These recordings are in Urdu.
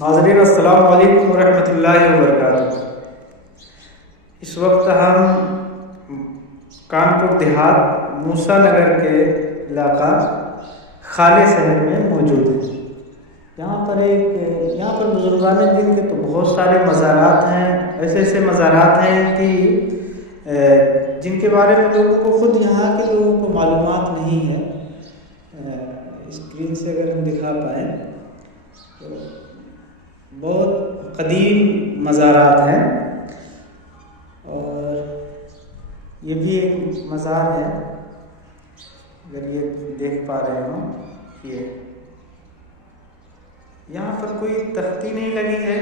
ناظرین السلام علیکم ورحمۃ اللہ وبرکاتہ۔ اس وقت ہم کانپور دیہات موسیٰ نگر کے علاقہ خالے شہر میں موجود ہیں۔ یہاں پر بزرگان دین کے تو بہت سارے مزارات ہیں، ایسے مزارات ہیں کہ جن کے بارے میں لوگوں کو خود یہاں کے لوگوں کو معلومات نہیں ہے۔ اسکرین سے اگر ہم دکھا پائیں تو بہت قدیم مزارات ہیں، اور یہ بھی ایک مزار ہے، اگر یہ دیکھ پا رہے ہوں۔ یہ یہاں پر کوئی تختی نہیں لگی ہے،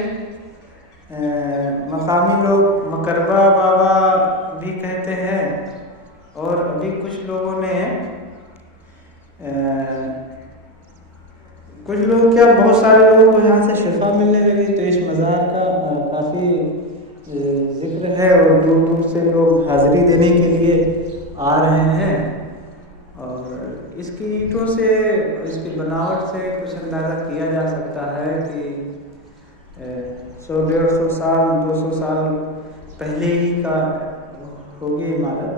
مقامی لوگ مکربہ بابا بھی کہتے ہیں، اور ابھی کچھ لوگوں نے بہت سارے لوگوں کو یہاں سے شفا ملنے لگی، تو اس مزار کا کافی ذکر ہے، اور دور دور سے لوگ حاضری دینے کے لیے آ رہے ہیں۔ اور اس کی اینٹوں سے، اس کی بناوٹ سے کچھ اندازہ کیا جا سکتا ہے کہ 100-150 سال 200 سال پہلے ہی کا ہوگی عمارت۔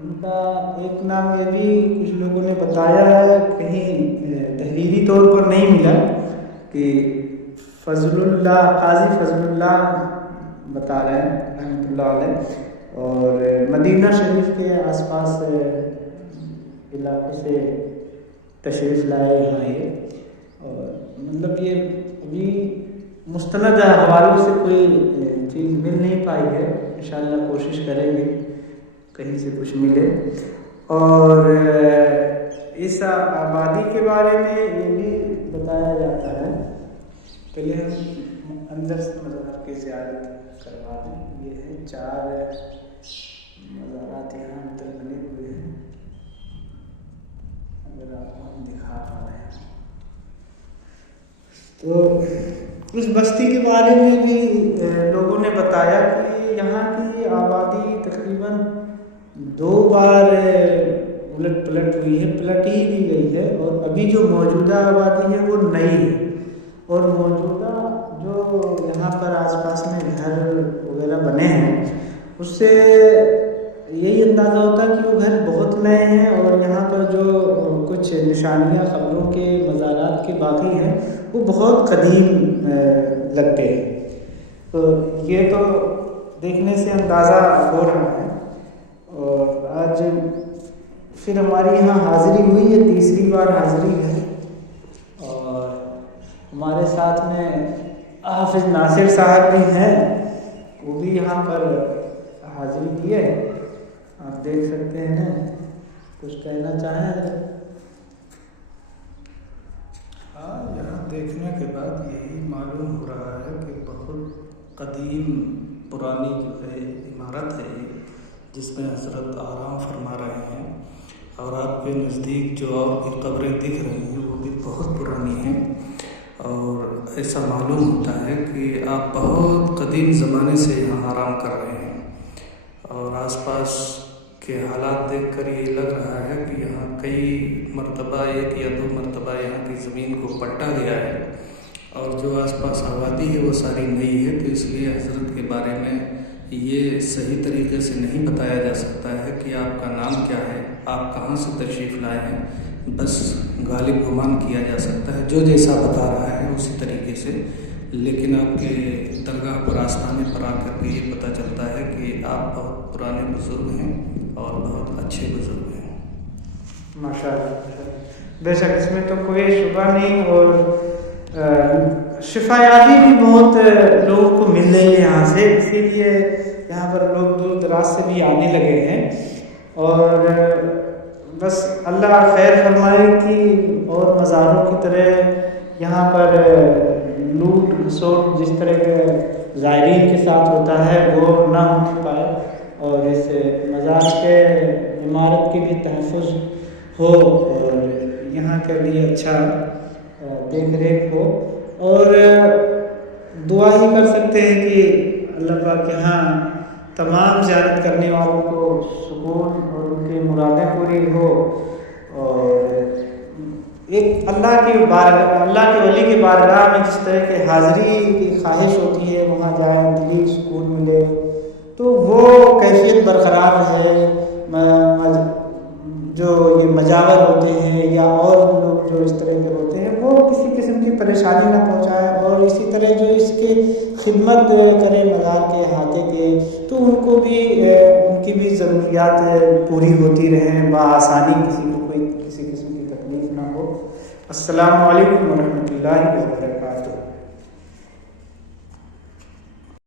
ان کا ایک نام یہ بھی کچھ لوگوں نے بتایا ہے، کہیں تحریری طور پر نہیں ملا، کہ قاضی فضل اللہ بتا رہے ہیں رحمۃ اللہ علیہ، اور مدینہ شریف کے آس پاس علاقے سے تشریف لائے ہیں یہ، اور مطلب یہ ابھی مستند حوالوں سے کوئی چیز مل نہیں پائی ہے، انشاءاللہ کوشش کریں گے کہیں سے کچھ ملے۔ اور اس آبادی کے بارے میں یہ بھی بتایا جاتا ہے، پہلے ہم اندر سے مزار کی زیارت کروا دیں۔ یہ ہے 4 مزارات یہاں اندر بنے ہوئے ہیں، اگر آپ کو ہم دکھا پا رہے ہیں تو اس بستی کے بارے میں بھی لوگوں نے بتایا کہ یہاں کی آبادی تقریباً 2 بار الٹ پلٹ ہوئی ہے، پلٹ ہی دی گئی ہے، اور ابھی جو موجودہ آبادی ہے وہ نئی ہے، اور موجودہ جو یہاں پر آس پاس میں گھر وغیرہ بنے ہیں اس سے یہی اندازہ ہوتا ہے کہ وہ گھر بہت نئے ہیں، اور یہاں پر جو کچھ نشانیاں قبروں کے مزارات کے باقی ہیں وہ بہت قدیم لگتے ہیں۔ تو یہ تو دیکھنے سے اندازہ ہو رہا ہے۔ اور آج پھر ہماری یہاں حاضری ہوئی ہے، تیسری بار حاضری ہے، اور ہمارے ساتھ میں حافظ ناصر صاحب بھی ہیں، وہ بھی یہاں پر حاضری دیے، آپ دیکھ سکتے ہیں، کچھ کہنا چاہیں؟ ہاں، یہاں دیکھنے کے بعد یہی معلوم ہو رہا ہے کہ بہت قدیم پرانی جو ہے عمارت ہے جس میں حضرت آرام فرما رہے ہیں، اور آپ کے نزدیک جو اور بھی قبریں دکھ رہی ہیں وہ بھی بہت پرانی ہیں، اور ایسا معلوم ہوتا ہے کہ آپ بہت قدیم زمانے سے یہاں آرام کر رہے ہیں، اور آس پاس کے حالات دیکھ کر یہ لگ رہا ہے کہ یہاں کئی مرتبہ 1 یا 2 مرتبہ یہاں کی زمین کو پلٹا گیا ہے، اور جو آس پاس آبادی ہے وہ ساری نئی ہے، تو اس لیے حضرت کے بارے میں یہ صحیح طریقے سے نہیں بتایا جا سکتا ہے کہ آپ کا نام کیا ہے، آپ کہاں سے تشریف لائے ہیں، بس غالب گمان کیا جا سکتا ہے جو جیسا بتا رہا ہے اسی طریقے سے، لیکن آپ کے درگاہ پر آستانے پر آ کر کے یہ پتہ چلتا ہے کہ آپ بہت پرانے بزرگ ہیں اور بہت اچھے بزرگ ہیں۔ ماشاءاللہ، بے شک اس میں تو کوئی شبہ نہیں، اور شفا یابی بھی بہت لوگوں کو مل رہی ہے یہاں سے، اسی لیے یہاں پر لوگ دور دراز سے بھی آنے لگے ہیں، اور بس اللہ خیر فرمائے کہ اور مزاروں کی طرح یہاں پر لوٹ کھسوٹ جس طرح کے زائرین کے ساتھ ہوتا ہے وہ نہ ہونے پائے، اور اس مزار کے عمارت کی بھی تحفظ ہو، اور یہاں کے لیے اچھا دیکھ ریکھ ہو، اور دعا ہی کر سکتے ہیں کہ اللہ پاک یہاں تمام زیارت کرنے والوں کو سکون اور ان کی مرادیں پوری ہو، اور ایک اللہ کے ولی کے بارگاہ میں جس طرح کے حاضری کی خواہش ہوتی ہے، وہاں جائیں، دلی سکون ملے، تو وہ کیفیت برقرار ہے۔ جو یہ مجاور ہوتے ہیں یا اور لوگ جو اس طرح کے ہوتے ہیں، وہ کسی قسم کی پریشانی نہ پہنچائیں، اور اسی طرح جو اس کی خدمت کرے مزار کے احاطے کے، تو ان کو بھی ان کی بھی ضروریات پوری ہوتی رہیں بآسانی، کسی کو کوئی کسی قسم کی تکلیف نہ ہو۔ السلام علیکم ورحمۃ اللہ وبرکاتہ۔